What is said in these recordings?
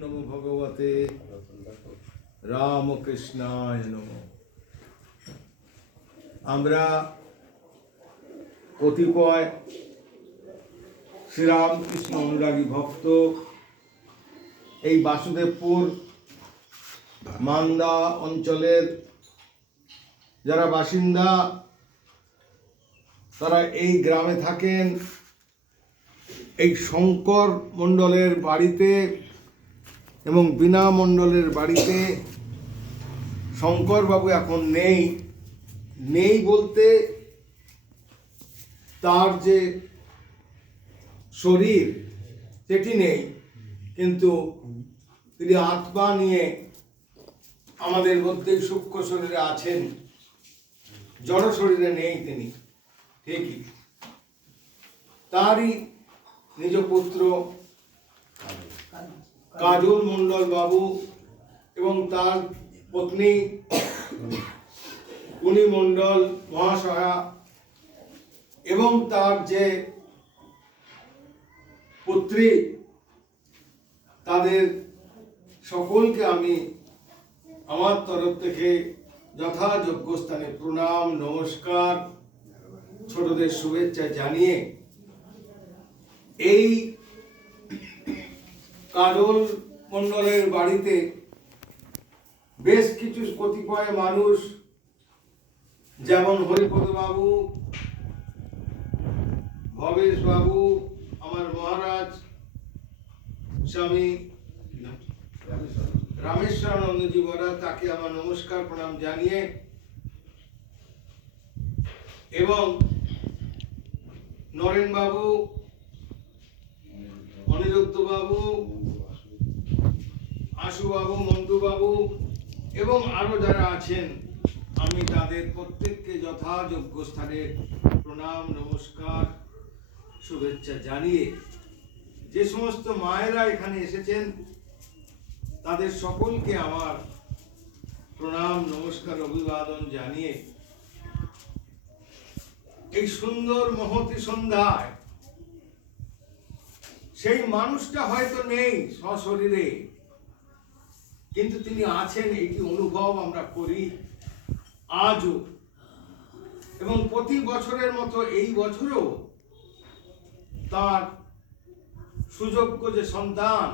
নমো ভগবতে রামকৃষ্ণায় নমঃ। আমরা কতিপয় শ্রীরামকৃষ্ণ অনুরাগী ভক্ত এই বাসুদেবপুর মান্দা অঞ্চলের যারা বাসিন্দা, তারা এই গ্রামে থাকেন। এই শঙ্কর মণ্ডলের বাড়িতে এবং বীণা মণ্ডলের বাড়িতে শঙ্করবাবু এখন নেই বলতে তার যে শরীর সেটি নেই, কিন্তু তিনি আত্মা নিয়ে আমাদের মধ্যে সূক্ষ্ম শরীরে আছেন, জড় শরীরে নেই তিনি ঠিকই। তারই নিজ পুত্র কাজল মণ্ডল বাবু এবং তার পত্নী কুনি মণ্ডল মহাশয়া এবং তার যে পুত্রী, তাদের সকলকে আমি আমার তরফ থেকে যথাযোগ্য স্থানে প্রণাম নমস্কার ছোটদের শুভেচ্ছা জানিয়ে এই কাজল মণ্ডলের বাড়িতে বেশ কিছু কতিপয় মানুষ, যেমন হরিপদ বাবু, ভবেশ বাবু, আমার মহারাজ স্বামী রামেশ্বরানন্দজি মহারাজ, তাকে আমার নমস্কার প্রণাম জানিয়ে, এবং নরেন বাবু, অনিরুদ্ধ বাবু, আশু বাবু, মন্টু বাবু এবং আরো যারা আছেন, আমি তাদের প্রত্যেককে যথাযোগ্য স্থানে প্রণাম নমস্কার শুভেচ্ছা জানিয়ে, যে সমস্ত মায়েরা এখানে এসেছেন তাদের সকলকে আমার প্রণাম নমস্কার অভিবাদন জানিয়ে, এই সুন্দর মহতী সন্ধ্যায় সেই মানুষটা হয়তো নেই সশরীরে, কিন্তু তিনি আছেন, এটি অনুভব আমরা করি আজও। এবং প্রতি বছরের মতো এই বছরও তার সুযোগ্য যে সন্তান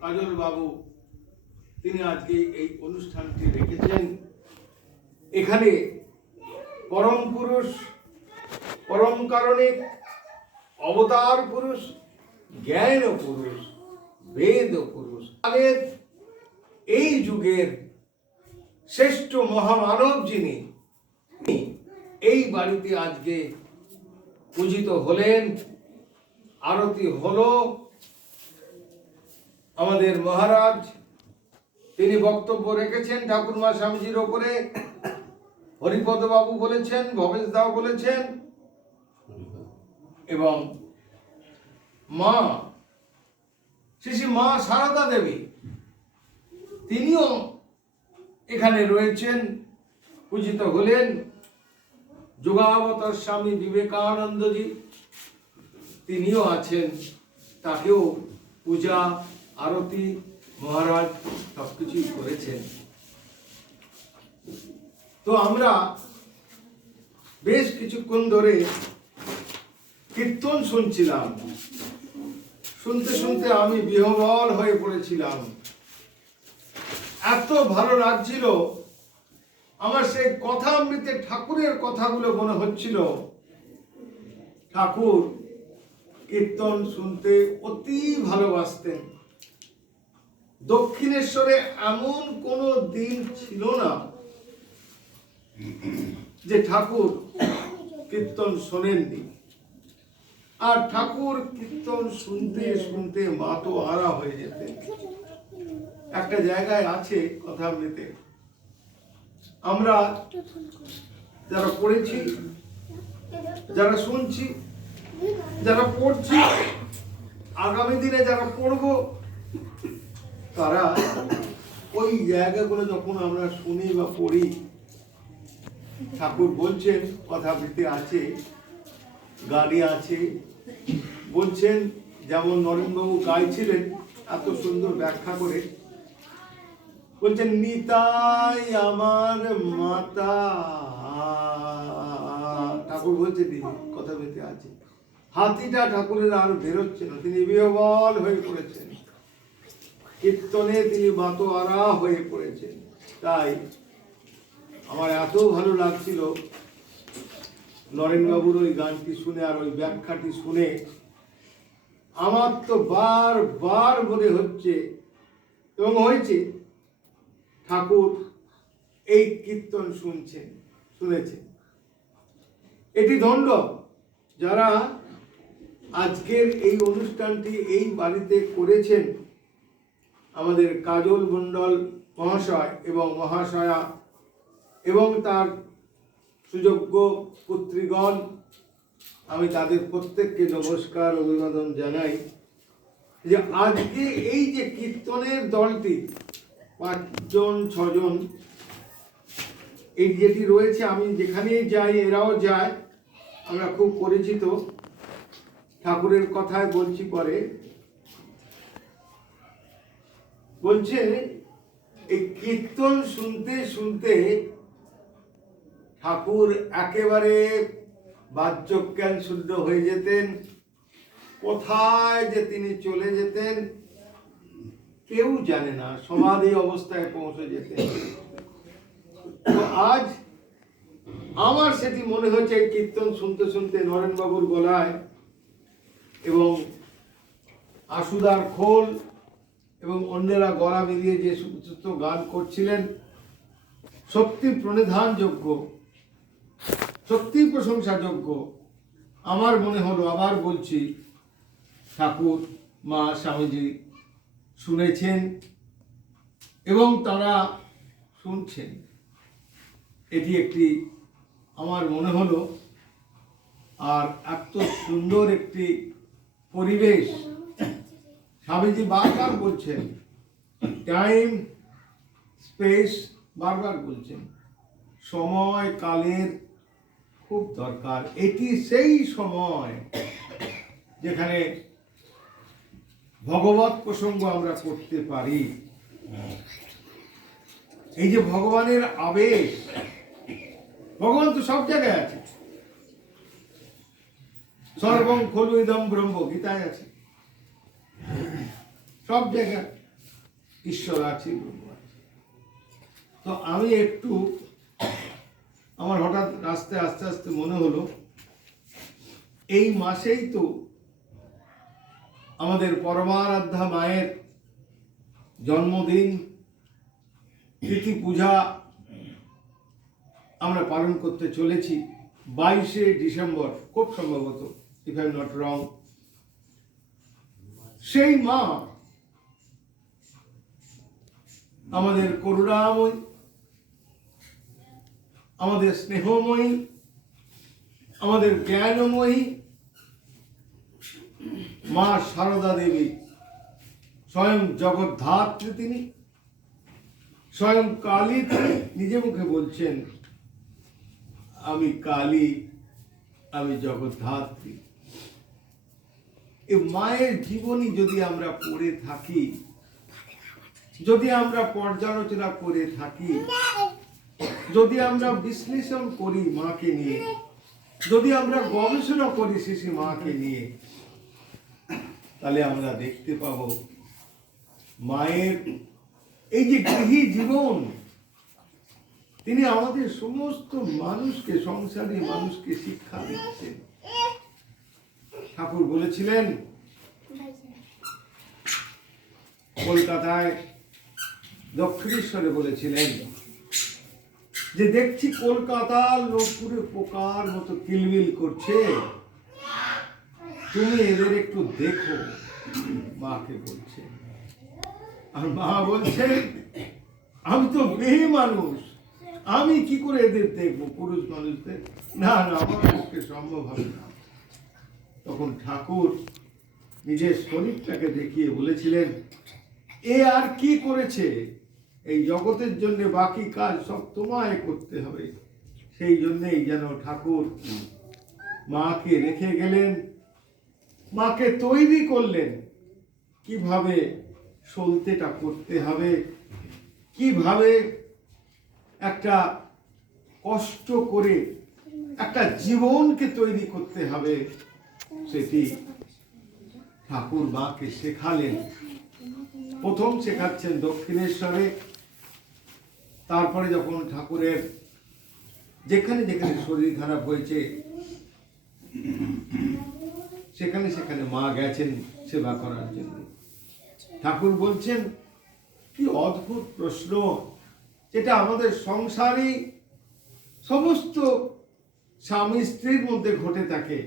কাজল বাবু, তিনি আজকে এই অনুষ্ঠানটি রেখেছেন। এখানে পরম পুরুষ, পরম কারণিক, অবতার পুরুষ, জ্ঞান পুরুষ, বেদ পুরুষ, এই যুগের শ্রেষ্ঠ মহামানব যিনি, এই বাড়িতে আজকে পূজিত হলেন, আরতি হলো। আমাদের মহারাজ তিনি বক্তব্য রেখেছেন ঠাকুরমা স্বামীজির ওপরে, হরিপদ বাবু বলেছেন, ভবেশ দাও বলেছেন, এবং মা শ্রী মা সারদা দেবী তিনিও এখানে রয়েছেন, পূজিত হলেন। যোগাবতার স্বামী বিবেকানন্দজি তিনিও আছেন, তাকেও পূজা আরতি মহারাজ সবকিছুই করেছেন। তো আমরা বেশ কিছুক্ষণ ধরে কীর্তন শুনছিলাম, শুনতে শুনতে আমি বিহ্বল হয়ে পড়েছিলাম। এত ভালো লাগছিল আমার, সেই কথামৃতে ঠাকুরের কথাগুলো মনে হচ্ছিল। ঠাকুর কীর্তন শুনতে অতি ভালোবাসতেন। দক্ষিণেশ্বরে এমন কোনো দিন ছিল না যে ঠাকুর কীর্তন শোনেননি। আর ঠাকুর কীর্তন শুনতে শুনতে মাতো আরা হয়ে যেতেন। একটা জায়গায় আছে কথামৃতে, আমরা যারা পড়েছি, যারা শুনছি, যারা পড়ছি, আগামী দিনে যারা পড়ব, তারা ওই জায়গাগুলো যখন আমরা শুনি বা পড়ি, ঠাকুর বলছেন, কথামৃতে আছে, গানে আছে, বলছেন, যেমন নরেনবাবু গাইছিলেন, এত সুন্দর ব্যাখ্যা করে বলছেন, নিতাই আমার মাতা। ঠাকুর বলছে কথা বলতে আছে, হাতিটা ঠাকুরের আর বেরোচ্ছে না, তিনি বিহ্বল হয়ে পড়েছেন, কীর্তনে তিনি মাতোয়ারা হয়ে পড়েছেন। তাই আমার এত ভালো লাগছিল নরেনবাবুর ওই গানটি শুনে আর ওই ব্যাখ্যাটি শুনে। আমার তো বার মনে হচ্ছে এবং হয়েছে, ঠাকুর এই কীর্তন শুনেছেন। এটি ধন্য যারা আজকের এই অনুষ্ঠানটি এই বাড়িতে করেছেন, আমাদের কাজল মণ্ডল মহাশয় এবং মহাশয়া এবং তার সুযোগ্য পুত্রীগণ, আমি তাদের প্রত্যেককে নমস্কার অভিবাদন জানাই। যে আজকে এই যে কীর্তনের দলটি 5 জন 6 জন এই যেটি রয়েছে, আমি যেখানেই যাই এরাও যায়, আমরা খুব পরিচিত। ঠাকুরের কথায় বলছি পরে, বলছে এই কীর্তন শুনতে শুনতে ঠাকুর একেবারে বাহ্যজ্ঞান শুদ্ধ হয়ে যেতেন, কোথায় যে তিনি চলে যেতেন কেউ জানে না, সমাধি অবস্থায় পৌঁছে যেতেন। তো আজ আমার সেটি মনে হচ্ছে এই কীর্তন শুনতে শুনতে নরেনবাবুর গলায় এবং আশুদার খোল এবং অন্যেরা গলা মিলিয়ে যে সমস্ত গান করছিলেন, সত্যি প্রণিধানযোগ্য, সত্যি প্রশংসাযোগ্য। আমার মনে হলো, আবার বলছি, ঠাকুর মা স্বামীজি শুনেছেন এবং তারা শুনছেন। এটি একটি আমার মনে হলো, আর এত সুন্দর একটি পরিবেশ। স্বামীজি বারবার বলছেন, টাইম স্পেস বারবার বলছেন, সময় কালের খুব দরকার। এটি সেই সময় যেখানে ভগবত প্রসঙ্গ আমরা করতে পারি। এই যে ভগবানের আবেশ, ভগবান তো সব জায়গায় আছে, সর্বং খলু ইদং ব্রহ্ম গীতায় আছে, সব জায়গায় ঈশ্বর আছে, ব্রহ্ম আছে। তো আমি একটু, আমার হঠাৎ রাস্তায় আস্তে আস্তে মনে হলো, এই মাসেই তো আমাদের পরমারাধ্যা মায়ের জন্মদিন, তিথি পূজা আমরা পালন করতে চলেছি 22শে ডিসেম্বর, খুব সম্ভবত, if I am not wrong. সেই মা আমাদের করুণাময়ী, আমাদের স্নেহময়ী, আমাদের জ্ঞানময়ী মা সারদা দেবী, স্বয়ং জগদ্ধাত্রী তিনি, স্বয়ং কালী। তিনি নিজে মুখে বলছেন, আমি কালী, আমি জগদ্ধাত্রী। এই মায়ের জীবনী যদি আমরা পড়ে থাকি, যদি আমরা পর্যালোচনা করে থাকি, যদি আমরা বিশ্লেষণ করি মাকে নিয়ে, যদি আমরা গবেষণা করি শিশু মাকে নিয়ে, তাহলে আমরা দেখতে পাব মায়ের এই যে গৃহী জীবন, তিনি আমাদের সমস্ত মানুষকে, সংসারী মানুষকে শিক্ষা দিচ্ছেন। ঠাকুর বলেছিলেন কলকাতায়, দক্ষিণেশ্বরে বলেছিলেন যে দেখছি কলকাতার লোক পুরো পোকার মতো কিলবিল করছে, তুমি এদের একটু দেখো। মাকে বলছে, আর মা বলছে, আমি তো মেয়ে মানুষ, আমি কি করে এদের দেখবো, পুরুষ মানুষদের? না না, আমার পক্ষে সম্ভব হবে না। তখন ঠাকুর নিজের শরীরটাকে দেখিয়ে বলেছিলেন, এ আর কি করেছে? এই জগতের জন্য বাকি কাজ সব তোমায় করতে হবে। সেই জন্যই যেন ঠাকুর মাকে রেখে গেলেন, মাকে তৈরি করলেন। কিভাবে সলতেটা করতে হবে, কিভাবে একটা কষ্ট করে একটা জীবনকে তৈরি করতে হবে, সেটি ঠাকুর মাকে শেখালেন। প্রথম শেখাচ্ছেন দক্ষিণেশ্বরে, তারপরে যখন ঠাকুরের যেখানে যেখানে শরীর খারাপ হয়েছে সেখানে সেখানে মা গেছেন সেবা করার জন্য। ঠাকুর বলছেন, কি অদ্ভুত প্রশ্ন, যেটা আমাদের সংসারে সমস্ত স্বামী স্ত্রীর মধ্যে ঘটে থাকে,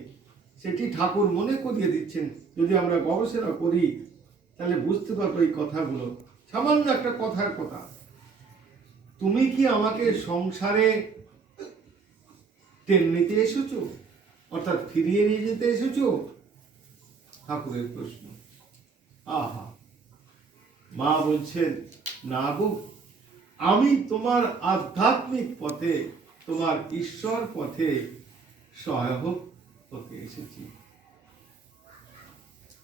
সেটি ঠাকুর মনে করিয়ে দিচ্ছেন। যদি আমরা গবেষণা করি তাহলে বুঝতে পারবো এই কথাগুলো। সামান্য একটা কথার কথা, তুমি কি আমাকে সংসারে টেনে নিতে এসেছো, অর্থাৎ ফিরিয়ে নিয়ে যেতে এসেছো? ঠাকুরের প্রশ্ন। আহা, মা বলছেন, না গো, আমি তোমার আধ্যাত্মিক পথে, তোমার ঈশ্বর পথে সহায়ক হতে এসেছি।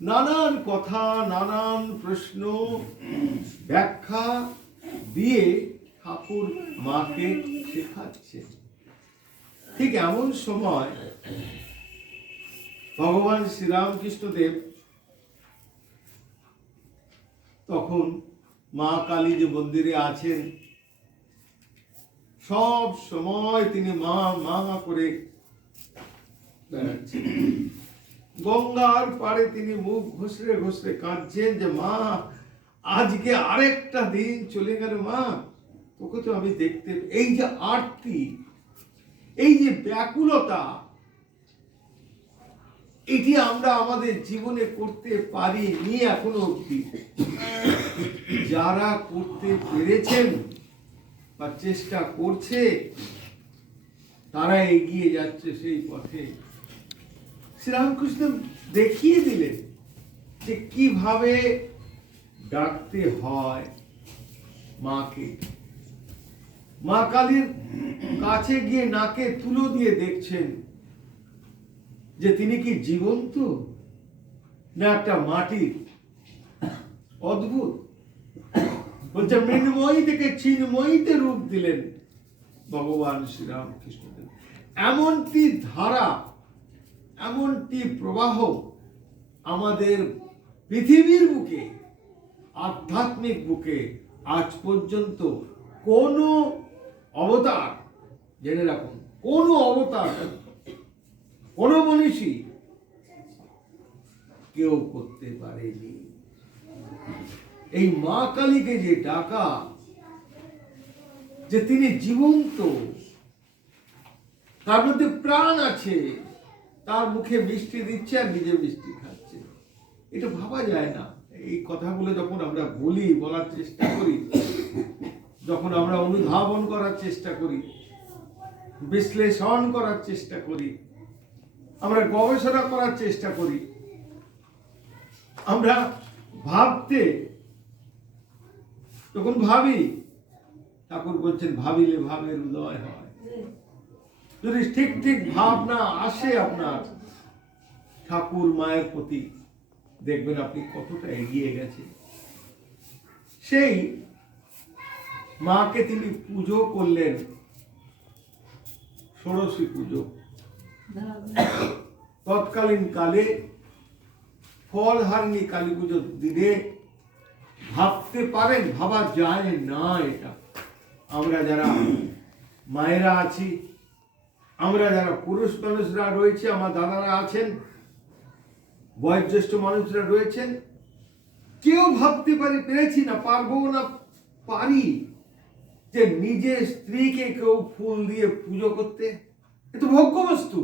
নানান কথা, নানান প্রশ্ন, ব্যাখ্যা দিয়ে ঠাকুর মাকে শেখাচ্ছে। ঠিক এমন সময় ভগবান শ্রীরামকৃষ্ণদেব তখন মা কালী যে মন্দিরে আছেন, সব সময় তিনি মা মা করে বেড়াচ্ছেন। গঙ্গার পাড়ে তিনি মুখ ঘষরে ঘষরে কাঁদছেন যে মা, আজকে আরেকটা দিন চলে গেল মা, তোকে তো আমি দেখতে। এই যে আরতি, এই যে ব্যাকুলতা, এটি আমরা আমাদের জীবনে করতে পারিনি এখনো অবধি। যারা করতে পেরেছেন বা চেষ্টা করছে, তারা এগিয়ে যাচ্ছে সেই পথে। শ্রীরামকৃষ্ণ দেখিয়ে দিলেন যে কিভাবে ডাকতে হয় মাকে। মা কালীর কাছে গিয়ে নাকে তুলো দিয়ে দেখছেন যে তিনি কি জীবন্ত না একটা মাটির। অদ্ভুত। বলছে, মৃন্ময়ী থেকে চিন্ময়ীতে রূপ দিলেন ভগবান শ্রীরামকৃষ্ণদেব। এমনটি ধারা, এমনটি প্রবাহ আমাদের পৃথিবীর বুকে, আধ্যাত্মিক বুকে আজ পর্যন্ত কোন অবতার, জেনে রাখুন, কোন অবতার, কোন মনীষী কেউ করতে পারেনি। এই মা কালীকে যে ডাকা, যে তিনি জীবন্ত, তার মধ্যে প্রাণ আছে, তার মুখে মিষ্টি দিচ্ছে আর নিজে মিষ্টি খাচ্ছে, এটা ভাবা যায় না। এই কথাগুলো যখন আমরা বলি, বলার চেষ্টা করি, যখন আমরা অনুধাবন করার চেষ্টা করি, বিশ্লেষণ করার চেষ্টা করি, আমরা গবেষণা করার চেষ্টা করি, আমরা ভাবতে যখন ভাবি, ঠাকুর বলছেন, ভাবিলে ভাবের উদয় হয়। যদি ঠিক ঠিক ভাবনা আসে আপনার ঠাকুর মায়ের প্রতি, দেখবেন আপনি কতটা এগিয়ে গেছেন। সেই মাকে তিনি পুজো করলেন, ষোড়শী পুজো। তৎকালীন কালে ফলহারিণী কালী পুজো দিনে ভাবতে পারেন, ভাবা যায় না। এটা আমরা যারা মায়েরা আছি, আমরা যারা পুরুষ মানুষরা রয়েছে, আমার দাদারা আছেন, বয়োজ্যেষ্ঠ মানুষরা রয়েছেন, কেউ ভাবতে পেরেছি না, পারবো না, পারি যে নিজের স্ত্রীকে কেউ ফুল দিয়ে পুজো করতে। এটা ভোগ্য বস্তু।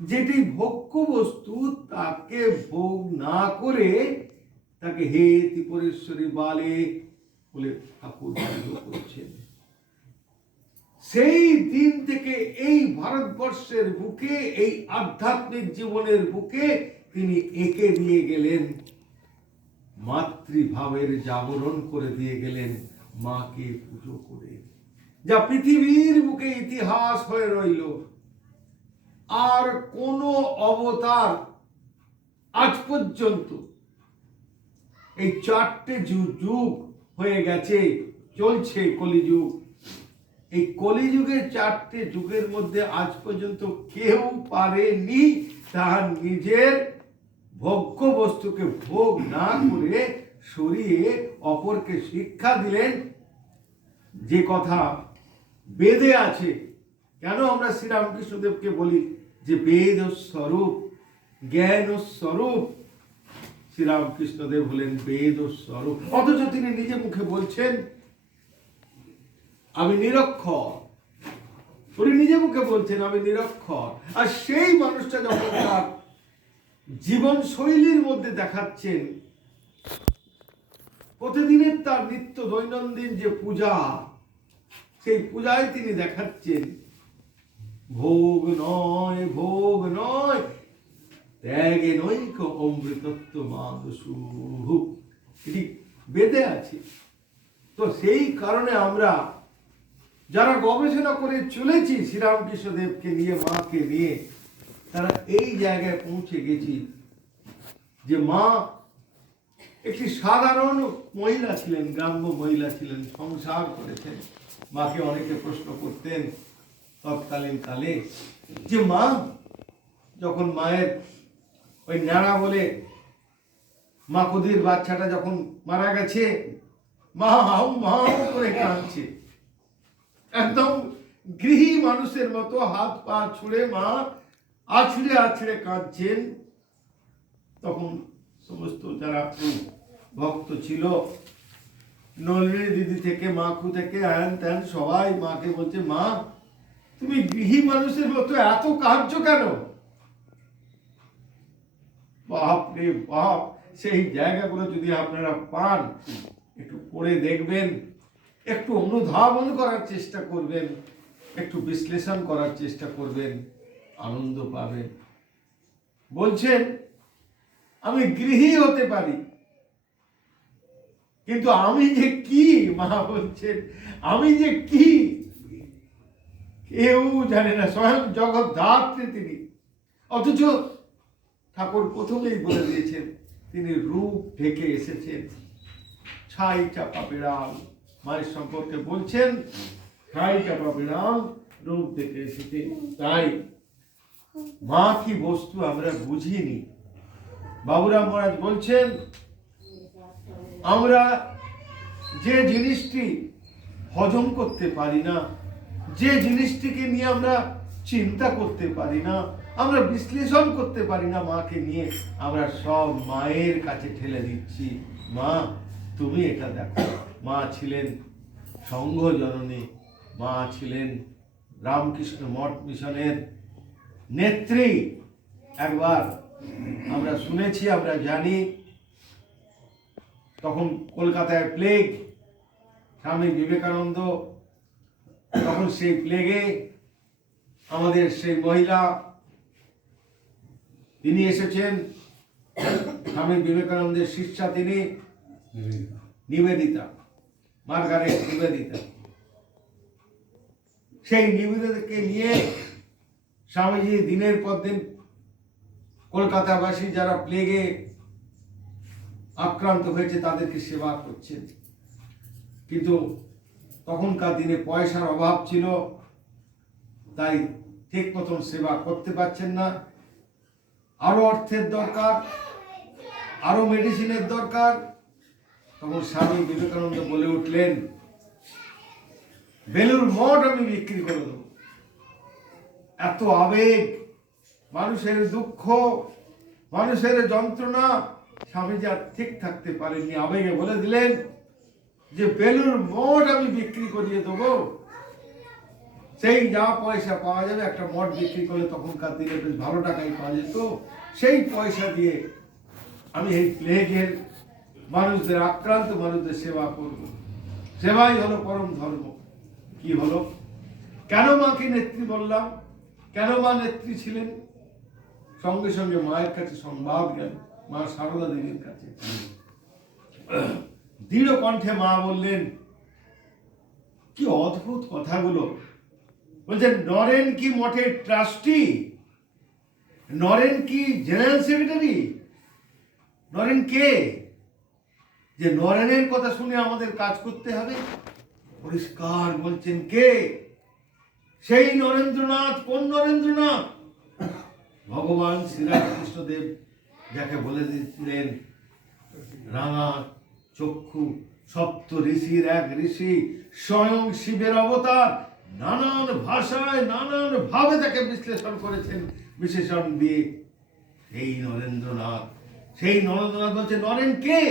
যেটি ভোগ্য বস্তু, তাকে ভোগ না করে তাকে হে ত্রিপুরেশ্বরী বালে বলে ঠাকুর পুজো করছেন। সেই দিন থেকে এই ভারতবর্ষের বুকে, এই আধ্যাত্মিক জীবনের বুকে তিনি এঁকে দিয়ে গেলেন, মাতৃভাবের জাগরণ করে দিয়ে গেলেন মাকে পুজো করে, যা পৃথিবীর বুকে ইতিহাস হয়ে রইল। আর কোন অবতার আজ পর্যন্ত এই 4টে যুগ হয়ে গেছে, চলছে কলিযুগ। এই কলিযুগের 4টে যুগের মধ্যে আজ পর্যন্ত কেউ পারেনি তার নিজের ভোগ্য বস্তুকে ভোগ না করে সরিয়ে অপরকে শিক্ষা দিলেন। যে কথা বেদে আছে, কেন আমরা শ্রীরামকৃষ্ণদেবকে বলি যে বেদ স্বরূপ, জ্ঞান স্বরূপ, শ্রীরামকৃষ্ণদেব হলেন বেদ স্বরূপ। অথচ তিনি নিজে মুখে বলছেন আমি নিরক্ষর। উনি নিজে মুখে বলছেন আমি নিরক্ষর। আর সেই মানুষটা যখন তার জীবন শৈলীর মধ্যে দেখাচ্ছেন, প্রতিদিনের তার নিত্য দৈনন্দিন যে পূজা, সেই পূজায় তিনি দেখাচ্ছেন ভোগ নয়, ভোগ নয়, ত্যাগে নৈক অমৃতত্ব মানসু, এটি বেদে আছে। তো সেই কারণে আমরা যারা গবেষণা করে চলেছি শ্রীরামকৃষ্ণদেবকে নিয়ে, মাকে নিয়ে, তারা এই জায়গায় পৌঁছে গেছি যে মা একটি সাধারণ মহিলা ছিলেন, গ্রাম্য মহিলা ছিলেন, সংসার করেছেন। মাকে অনেকে প্রশ্ন করতেন তৎকালীন কালে যে মা, যখন মায়ের ওই ন্যাড়া বলে মাকুদির বাচ্চাটা যখন মারা গেছে, মা হাউ মাউ করে কাঁদছে, একদম গৃহী মানুষের মতো হাত পা ছুঁড়ে মা আছড়ে আছড়ে কাঁদছেন। তখন সমস্ত যারা ভক্ত ছিল, নলিনী দিদি থেকে, মাকু থেকে, হ্যান ত্যান সবাই মাকে বলছে মা তুমি গৃহী মানুষের মতো এত কাঁদছো কেন? বাপ রে বাপ, সেই জায়গাগুলো যদি আপনারা পান, একটু পড়ে দেখবেন, একটু অনুধাবন করার চেষ্টা করবেন, একটু বিশ্লেষণ করার চেষ্টা করবেন, আনন্দ পাবেন। বলছেন আমি গৃহী হতে পারি, কিন্তু আমি যে কি, মা বলছেন আমি যে কি কেউ জানে না, স্বয়ং জগৎ ধাত্রী তিনি। অথচ ঠাকুর প্রথমেই বলে দিয়েছেন তিনি রূপ ঢেকে এসেছেন, ছাই চাপা বিড়াল। মায়ের সম্পর্কে বলছেন ছাই চাপা বিড়াল, রূপ ঢেকে এসেছেন। তাই মা কি বস্তু আমরা বুঝিনি। বাবুরাম মহারাজ বলছেন আমরা যে জিনিসটি হজম করতে পারি না, যে জিনিসটিকে নিয়ে আমরা চিন্তা করতে পারি না, আমরা বিশ্লেষণ করতে পারি না, মাকে নিয়ে আমরা সব মায়ের কাছে ঠেলে দিচ্ছি। মা তুমি এটা দেখো। মা ছিলেন সংঘ জননী, মা ছিলেন রামকৃষ্ণ মঠ মিশনের নেত্রী। একবার আমরা শুনেছি, আমরা জানি, তখন কলকাতায় প্লেগ, স্বামী বিবেকানন্দ তখন সেই প্লেগে আমাদের সেই মহিলা তিনি এসেছেন, স্বামী বিবেকানন্দের শিষ্যা তিনি, নিবেদিতা, মার্গারেট নিবেদিতা। সেই নিবেদিতাকে নিয়ে স্বামীজি দিনের পর দিন কলকাতাবাসী যারা প্লেগে আক্রান্ত হয়েছে তাদেরকে সেবা করছেন। কিন্তু তখনকার দিনে পয়সার অভাব ছিল, তাই ঠিক মতন সেবা করতে পারছেন না। আরো অর্থের দরকার, আরো মেডিসিনের দরকার। তখন স্বামী বিবেকানন্দ বলে উঠলেন বেলুর মঠ আমি বিক্রি করে দেব। এত আবেগ, মানুষের দুঃখ, মানুষের যন্ত্রণা, স্বামীজি আর ঠিক থাকতে পারেননি, আবেগে বলে দিলেন যে বেলুর মঠ আমি বিক্রি করিয়ে দেবো। সেই যা পয়সা পাওয়া যাবে, একটা মঠ বিক্রি করলে তখনকার দিনে বেশ ভালো টাকাই পাওয়া যেত, সেই পয়সা দিয়ে আমি এই প্লেগের মানুষদের, আক্রান্ত মানুষদের সেবা করব। সেবাই হলো পরম ধর্ম। কি হলো? কেন মাকে নেত্রী বললাম? কেন মা নেত্রী ছিলেন? সঙ্গে সঙ্গে মায়ের কাছে সংবাদ গেল, মা সারদা দেবীর কাছে। দৃঢ় কণ্ঠে মা বললেন, কি অদ্ভুত কথাগুলো বলছেন, নরেন কি মঠের ট্রাস্টি? নরেন কি জেনারেল সেক্রেটারি? নরেন কে? যে নরেনের কথা শুনে আমাদের কাজ করতে হবে? পরিষ্কার বলছেন কে? সেই নরেন্দ্রনাথ। কোন নরেন্দ্রনাথ? ভগবান শ্রীরামকৃষ্ণদেব, যাকে বলে দিয়েছিলেন রাঙা চক্ষু, সপ্ত ঋষির এক ঋষি, স্বয়ং শিবের অবতার। নানান ভাষায় নানান ভাবে তাকে বিশ্লেষণ করেছেন, বিশেষণ দিয়ে। সেই নরেন্দ্রনাথ, সেই নরেন্দ্রনাথ বলছেন নরেন কে?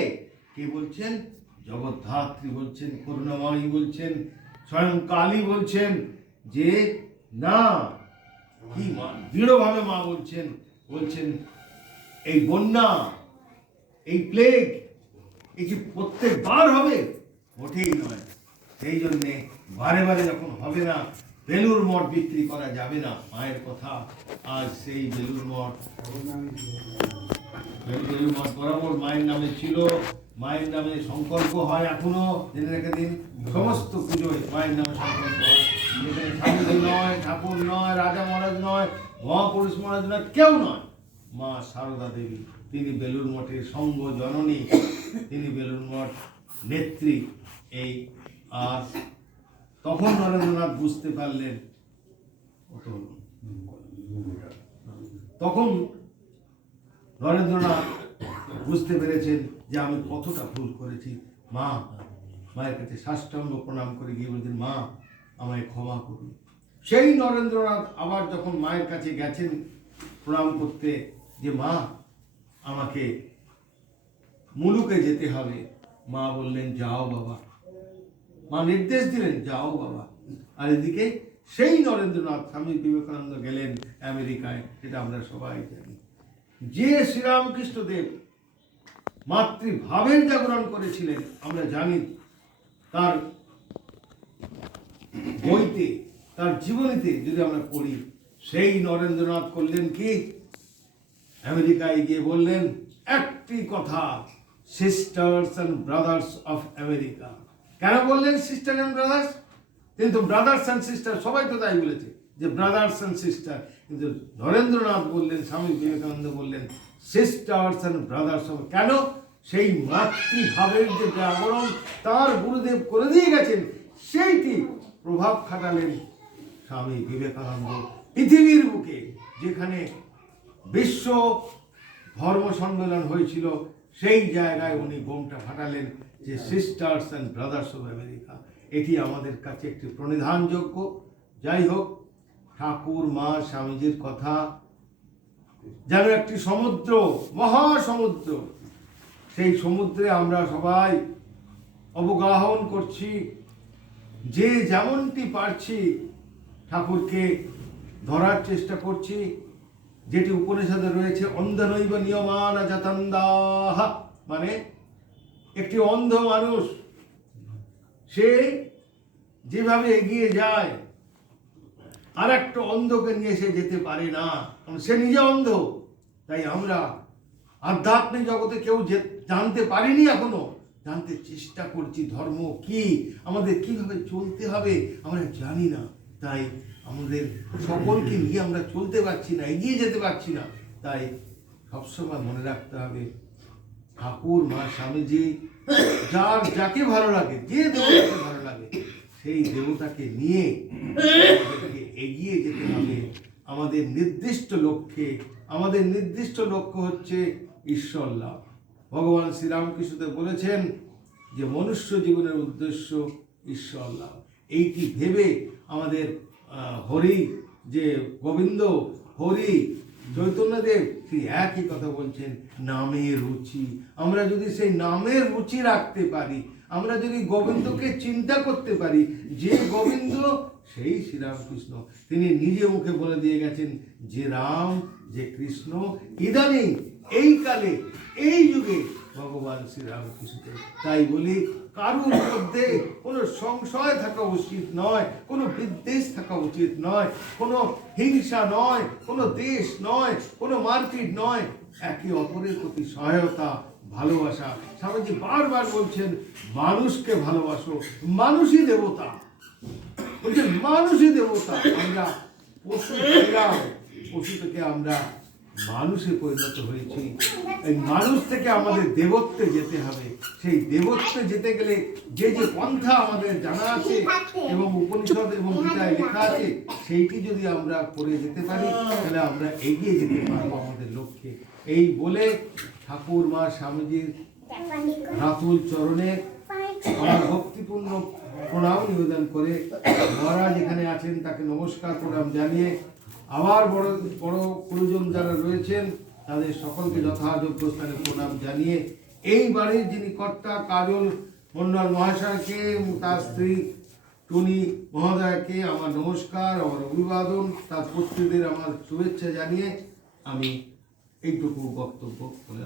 কে বলছেন? জগদ্ধাত্রী বলছেন, করুণাময়ী বলছেন, স্বয়ং কালী বলছেন যে না, কি দৃঢ়ভাবে মা বলছেন, বলছেন এই বন্যা, এই প্লেগ, এই কি প্রত্যেকবার হবে? মোটেই নয়। সেই জন্যে বারে বারে যখন হবে না, বেলুর মঠ বিক্রি করা যাবে না। মায়ের কথা, আজ সেই বেলুর মঠ বরাবর মায়ের নামে ছিল, মায়ের নামে সংকল্প হয় এখনো, জেনে রেখে দিন। সমস্ত পুজোয় মায়ের নামে সংকল্প হয়। যেখানে ঠাকুর নয়, ঠাকুর নয়, রাজা মহারাজ নয়, মহাপুরুষ মহারাজ নয়, কেউ নয়, মা সারদা দেবী, তিনি বেলুর মঠের সঙ্গ জননী, তিনি বেলুর মঠ নেত্রী। এই আর তখন নরেন্দ্রনাথ বুঝতে পারলেন, তখন নরেন্দ্রনাথ বুঝতে পেরেছেন যে আমি কতটা ভুল করেছি। মায়ের কাছে সাষ্টাঙ্গ প্রণাম করে গিয়ে বলছেন, মা আমায় ক্ষমা করুন। সেই নরেন্দ্রনাথ আবার যখন মায়ের কাছে গেছেন প্রণাম করতে, যে মা আমাকে মুলুকে যেতে হবে, মা বললেন যাও বাবা। মা নির্দেশ দিলেন যাও বাবা। আর এদিকে সেই নরেন্দ্রনাথ, স্বামী বিবেকানন্দ গেলেন আমেরিকায়, সেটা আমরা সবাই জানি। যে শ্রীরামকৃষ্ণদেব মাতৃভাবের জাগরণ করেছিলেন, আমরা জানি, তার বইতে, তার জীবনীতে যদি আমরা পড়ি, সেই নরেন্দ্রনাথ করলেন কি? আমেরিকায় গিয়ে বললেন একটি কথা, sisters and brothers of America. কেন বললেন সিস্টার অ্যান্ড ব্রাদার্স? কিন্তু ব্রাদার্স অ্যান্ড সিস্টার সবাই তো তাই বলেছে, যে ব্রাদার্স অ্যান্ড সিস্টার। কিন্তু নরেন্দ্রনাথ বললেন, স্বামী বিবেকানন্দ বললেন সিস্টার্স অ্যান্ড ব্রাদার্স অফ। কেন? সেই মাতৃভাবের যে জাগরণ তার গুরুদেব করে দিয়ে গেছেন, সেইটি প্রভাব খাটালেন স্বামী বিবেকানন্দ। পৃথিবীর বুকে যেখানে বিশ্ব ধর্ম সম্মেলন হয়েছিল, সেই জায়গায় উনি বোমটা ফাটালেন, যে sisters and brothers of America. এটি আমাদের কাছে একটি প্রণিধানযোগ্য। যাই হোক, ঠাকুর মা স্বামীজির কথা যেন একটি সমুদ্র, মহাসমুদ্র। সেই সমুদ্রে আমরা সবাই অবগাহন করছি, যে যেমনটি পারছি ঠাকুরকে ধরার চেষ্টা করছি। যেটি উপনিষদে রয়েছে, অন্ধনৈব নিয়মান জাতন্দাহ, মানে একটি অন্ধ মানুষ সে যেভাবে এগিয়ে যায়, আর একটা অন্ধকে নিয়ে সে যেতে পারে না, সে নিজে অন্ধ। তাই আমরা আধ্যাত্মিক জগতে কেউ জানতে পারিনি, এখনো জানতে চেষ্টা করছি ধর্ম কি, আমাদের কিভাবে চলতে হবে আমরা জানি না। তাই আমাদের সকলকে নিয়ে আমরা চলতে পারছি না, এগিয়ে যেতে পারছি না। তাই সবসময় মনে রাখতে হবে, ঠাকুর মা স্বামীজি যার যাকে ভালো লাগে, যে দেবতাকে ভালো লাগে, সেই দেবতাকে নিয়ে এগিয়ে যেতে হবে আমাদের নির্দিষ্ট লক্ষ্যে। আমাদের নির্দিষ্ট লক্ষ্য হচ্ছে ঈশ্বর লাভ। ভগবান শ্রীরামকৃষ্ণদেব বলেছেন যে মনুষ্য জীবনের উদ্দেশ্য ঈশ্বর লাভ। এইটি ভেবে আমাদের হরি, যে গোবিন্দ হরি চৈতন্যদেব সেই একই কথা বলছেন, নামের রুচি। আমরা যদি সেই নামের রুচি রাখতে পারি, আমরা যদি গোবিন্দকে চিন্তা করতে পারি, যে গোবিন্দ সেই শ্রীরামকৃষ্ণ, তিনি নিজে মুখে বলে দিয়ে গেছেন যে রাম, যে কৃষ্ণ, ইদানিং এই কালে, এই যুগে ভগবান শ্রীরামকৃষ্ণ। তাই বলি, কারুর মধ্যে কোনো সংশয় থাকা উচিত নয়, কোনো বিদ্বেষ থাকা উচিত নয়, কোনো হিংসা নয়, কোনো দেশ নয়, কোনো মারপিট নয়। একে অপরের প্রতি সহায়তা, ভালোবাসা। স্বামীজি বারবার বলছেন মানুষকে ভালোবাসো, মানুষই দেবতা। বলছেন মানুষই দেবতা। আমরা পশু ছিলাম, পশু থেকে আমরা মানুষে পরিণত হয়েছি। এই মানুষ থেকে আমাদের দেবত্বে যেতে হবে। সেই দেবত্বে যেতে গেলে যে যে পন্থা আমাদের জানা আছে এবং উপনিষদ এবং গীতায় লেখা আছে, সেইটি যদি আমরা করে যেতে পারি তাহলে আমরা এগিয়ে যেতে পারবো আমাদের লক্ষ্যে। এই বলে ঠাকুর মা স্বামীজির রাতুল চরণে আমার ভক্তিপূর্ণ প্রণাম নিবেদন করে মহারাজ এখানে আছেন তাকে নমস্কার প্রণাম জানিয়ে, আবার বড় বড় গুরুজন যারা রয়েছেন তাদের সকলকে যথাযোগ্য স্থানে প্রণাম জানিয়ে, এই বাড়ির যিনি কর্তা কাজল মন্ডল মহাশয়কে এবং তার স্ত্রী টুনি মহোদয়কে আমার নমস্কার, আমার অভিবাদন, তার পুত্রদের আমার শুভেচ্ছা জানিয়ে আমি এইটুকু বক্তব্য বলে